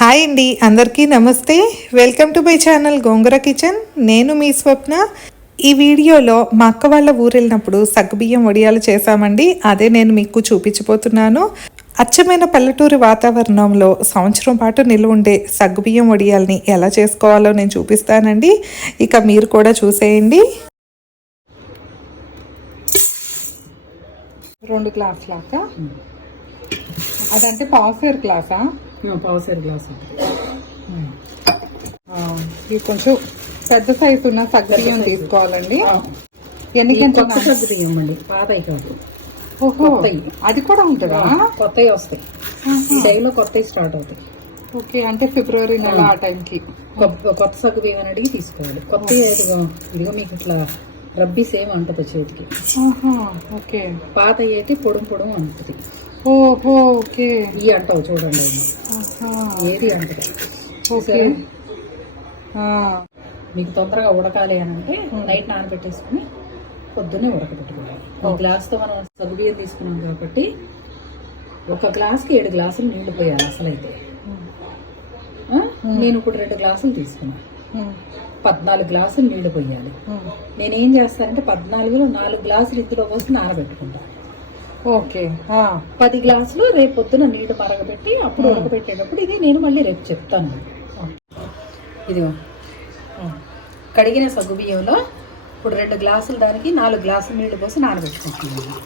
Hi అండి అందరికీ నమస్తే. Welcome to my channel Gongura kitchen నేను మీ స్వప్న. ఈ వీడియోలో మా అక్క వాళ్ళ ఊరు వెళ్ళినప్పుడు సగ్గుబియ్యం వడియాలు చేశామండి. అదే నేను మీకు చూపించబోతున్నాను. అచ్చమైన పల్లెటూరి వాతావరణంలో సంవత్సరం పాటు నిల్వ ఉండే సగ్గుబియ్యం వడియాల్ని ఎలా చేసుకోవాలో నేను చూపిస్తానండి. ఇక మీరు కూడా చూసేయండి. రెండు గ్లాసులాక అదంటే పావుసేరు గ్లాసా? పావుసేరు గ్లాసు ఇది కొంచెం పెద్ద సైజు ఉన్న సగ్గుబియ్యం తీసుకోవాలండి. ఎన్ని గంటలు కొత్త సగ్గు తీయమండి పాతవి కాదు. ఓహో. అది కూడా ఉంటుందా? కొత్తవి వస్తాయి. టైంలో కొత్తవి స్టార్ట్ అవుతాయి. ఓకే అంటే ఫిబ్రవరి నెల ఆ టైంకి కొత్త కొత్త సగ్గు అని అడిగి తీసుకోవాలి. కొత్తవి ఇదిగో మీకు ఇట్లా రబ్బీ సేమ్ అంటుంది చేతికి. ఓకే. పాత అయితే పొడుం పొడుం అంటుంది. ఓహో ఓకే. ఇవి అంటావు చూడండి. ఏది అంటది ఓకే. మీకు తొందరగా ఉడకాలి అని అంటే నైట్ నానబెట్టేసుకుని పొద్దున్నే ఉడకబెట్టుకోవాలి. ఈ గ్లాస్తో మనం సగ్గు బియ్యం తీసుకున్నాం కాబట్టి ఒక గ్లాస్కి ఏడు గ్లాసులు నీళ్ళు పోయాలి అసలైతే? నేను ఇప్పుడు రెండు గ్లాసులు తీసుకున్నాను పద్నాలుగు గ్లాసులు నీళ్ళు పోయాలి. నేనేం చేస్తానంటే పద్నాలుగులో నాలుగు గ్లాసులు ఇందులో పోసి నానబెట్టుకుంటాను ఓకే పది గ్లాసులు రేపు పొద్దున నీళ్ళు మరగబెట్టి అప్పుడు ఉడకబెట్టేటప్పుడు ఇది నేను మళ్ళీ రేపు చెప్తాను. ఇదిగో. కడిగిన సగ్గు బియ్యంలో ఇప్పుడు రెండు గ్లాసులు దానికి నాలుగు గ్లాసులు నీళ్ళు పోసి నానబెట్టుకుంటున్నాను.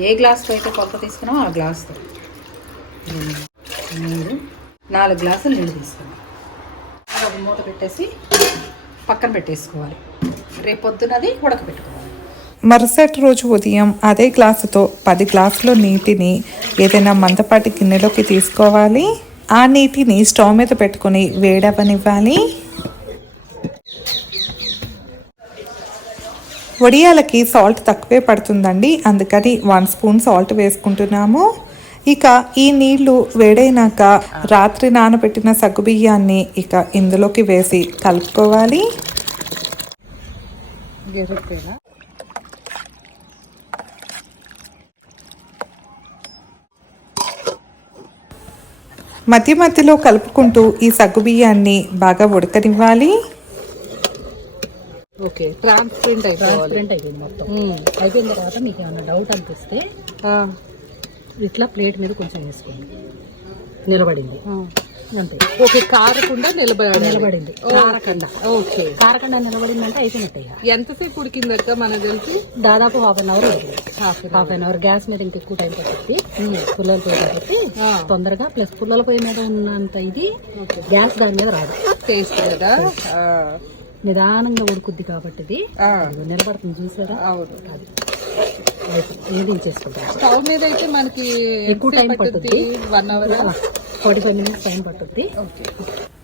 ఏ గ్లాస్తో అయితే కొలత తీసుకున్నామో ఆ గ్లాస్తో. మూడు నాలుగు గ్లాసులు నీళ్ళు తీసుకున్నాం. అది మూత పెట్టేసి పక్కన పెట్టేసుకోవాలి. రేపు పొద్దునది ఉడకబెట్టుకోవాలి. మరుసటి రోజు ఉదయం అదే గ్లాసుతో పది గ్లాసుల నీటిని ఏదైనా మందపాటి గిన్నెలోకి తీసుకోవాలి. ఆ నీటిని స్టవ్ మీద పెట్టుకొని వేడవనివ్వాలి. వడియాలకి సాల్ట్ తక్కువే పడుతుందండి. అందుకని వన్ స్పూన్ సాల్ట్ వేసుకుంటున్నాము. ఇక ఈ నీళ్ళు వేడైనాక రాత్రి నానబెట్టిన సగ్గుబియ్యాన్ని ఇక ఇందులోకి వేసి కలుపుకోవాలి. మధ్య మధ్యలో కలుపుకుంటూ ఈ సగ్గుబియ్యాన్ని బాగా ఉడకనివ్వాలి. ఓకే ట్రాన్స్పరెంట్ ట్రాన్స్పరెంట్ అయిపోయింది మొత్తం. అయిపోయిన తర్వాత మీకు ఏమైనా డౌట్ అనిపిస్తే ఇట్లా ప్లేట్ మీద కొంచెం వేసుకోండి. నిలబడింది. ఓకే కారకుండా నిలబడాలి నిలబడింది. కారకండ. ఓకే. కారకండ నిలబడిందంటే అయిపోయినట్టు. ఎంతసేపు ఉడికిందక్క మనకు తెలిసి? దాదాపు half an hour half an hour gas మీద ఇంకా ఎక్కువ టైం పడుతుంది పుల్లల పొయ్యి కాబట్టి తొందరగా ప్లస్ పుల్లల పొయ్యి మీద ఉన్నంత ఇది గ్యాస్ దాని మీద రాదు. టేస్ట్ కదా. నిదానంగా ఉడుకుద్ది కాబట్టి ఇది. నిలబడుతుంది చూసారా? అవును. స్టవ్ మీద అయితే మనకి ఎక్కువ టైం పట్టుద్ది. One hour forty five minutes time పట్టుద్ది.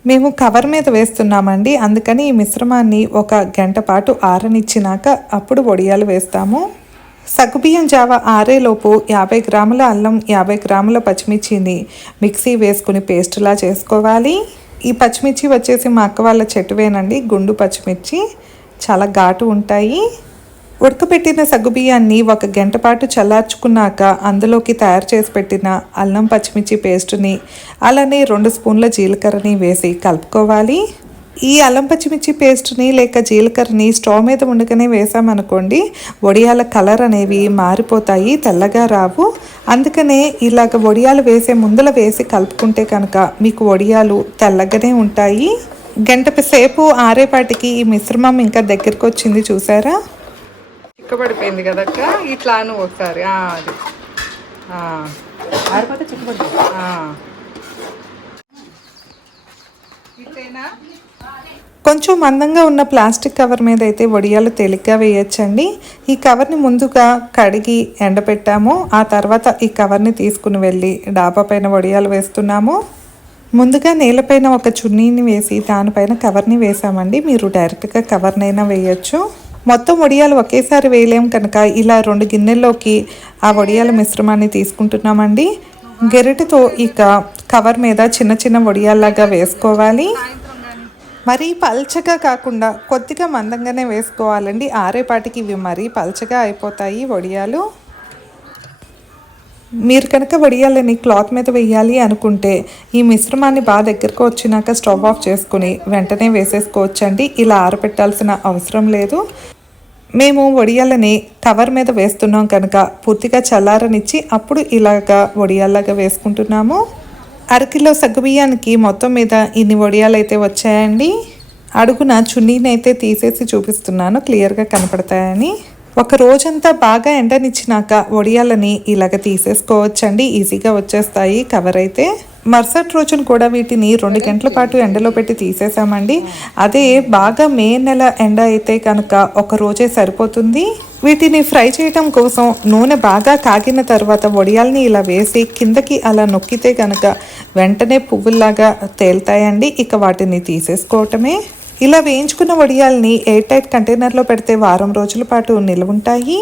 మేము కవర్ మీద వేస్తున్నామండి. అందుకని ఈ మిశ్రమాన్ని ఒక గంట పాటు ఆరనిచ్చినాక అప్పుడు వడియాలు వేస్తాము. సగ్గుబియ్యం జావ ఆరేలోపు యాభై గ్రాముల అల్లం యాభై గ్రాముల పచ్చిమిర్చిని మిక్సీ వేసుకుని పేస్టులా చేసుకోవాలి. ఈ పచ్చిమిర్చి వచ్చేసి మా అక్క వాళ్ళ చెట్టువేనండి. గుండు పచ్చిమిర్చి. చాలా ఘాటు ఉంటాయి. ఉడకబెట్టిన సగ్గుబియ్యాన్ని ఒక గంట పాటు చల్లార్చుకున్నాక అందులోకి తయారు చేసి పెట్టిన అల్లం పచ్చిమిర్చి పేస్ట్ని అలానే రెండు స్పూన్ల జీలకర్రని వేసి కలుపుకోవాలి. ఈ అల్లం పచ్చిమిర్చి పేస్ట్ని లేక జీలకర్రని స్టవ్ మీద ఉండగానే వేసామనుకోండి వడియాల కలర్ అనేవి మారిపోతాయి తెల్లగా రావు. అందుకనే ఇలాగ వడియాలు వేసే ముందల వేసి కలుపుకుంటే కనుక మీకు వడియాలు తెల్లగానే ఉంటాయి. గంట సేపు ఆరేపాటికి ఈ మిశ్రమం ఇంకా దగ్గరికి వచ్చింది చూసారా? చిక్కబడిపోయింది కదక్క ఇట్లా అను ఒకసారి. అది. ఆరిపోతే కొంచెం మందంగా ఉన్న ప్లాస్టిక్ కవర్ మీద అయితే వడియాలు తేలిగ్గా వేయచ్చండి. ఈ కవర్ని ముందుగా కడిగి ఎండపెట్టాము. ఆ తర్వాత ఈ కవర్ని తీసుకుని వెళ్ళి డాబా పైన వడియాలు వేస్తున్నాము. ముందుగా నేలపైన ఒక చున్నీని వేసి దానిపైన కవర్ని వేసామండి. మీరు డైరెక్ట్గా కవర్నైనా వేయచ్చు. మొత్తం వడియాలు ఒకేసారి వేయలేం కనుక ఇలా రెండు గిన్నెల్లోకి ఆ వడియాల మిశ్రమాన్ని తీసుకుంటున్నామండి. గెరటితో ఇక కవర్ మీద చిన్న చిన్న వడియాల్లాగా వేసుకోవాలి. మరీ పల్చగా కాకుండా కొద్దిగా మందంగానే వేసుకోవాలండి. ఆరేపాటికి ఇవి మరీ పల్చగా అయిపోతాయి వడియాలు. మీరు కనుక వడియాలని క్లాత్ మీద వేయాలి అనుకుంటే ఈ మిశ్రమాన్ని బాగా దగ్గరకు వచ్చినాక స్టవ్ ఆఫ్ చేసుకుని వెంటనే వేసేసుకోవచ్చండి. ఇలా ఆరబెట్టాల్సిన అవసరం లేదు. మేము వడియాలని కవర్ మీద వేస్తున్నాం కనుక పూర్తిగా చల్లారనిచ్చి అప్పుడు ఇలాగా వడియాల్లాగా వేసుకుంటున్నాము. అరకిలో సగ్గుబియ్యానికి మొత్తం మీద ఇన్ని వడియాలు అయితే వచ్చాయండి. అడుగున చున్నీని అయితే తీసేసి చూపిస్తున్నాను. క్లియర్గా కనపడతాయని. ఒక రోజంతా బాగా ఎండనిచ్చినాక వడియాలని ఇలాగ తీసేసుకోవచ్చండి. ఈజీగా వచ్చేస్తాయి కవర్ అయితే. మరుసటి రోజున కూడా వీటిని రెండు గంటల పాటు ఎండలో పెట్టి తీసేసామండి. అదే బాగా మే నెల ఎండ అయితే కనుక ఒక రోజే సరిపోతుంది. వీటిని ఫ్రై చేయడం కోసం నూనె బాగా కాగిన తర్వాత వడియాల్ని ఇలా వేసి కిందకి అలా నొక్కితే కనుక వెంటనే పువ్వుల్లాగా తేలుతాయండి. ఇక వాటిని తీసేసుకోవటమే. ఇలా వేయించుకున్న వడియాల్ని ఎయిర్ టైట్ కంటైనర్లో పెడితే వారం రోజుల పాటు నిల్వ ఉంటాయి.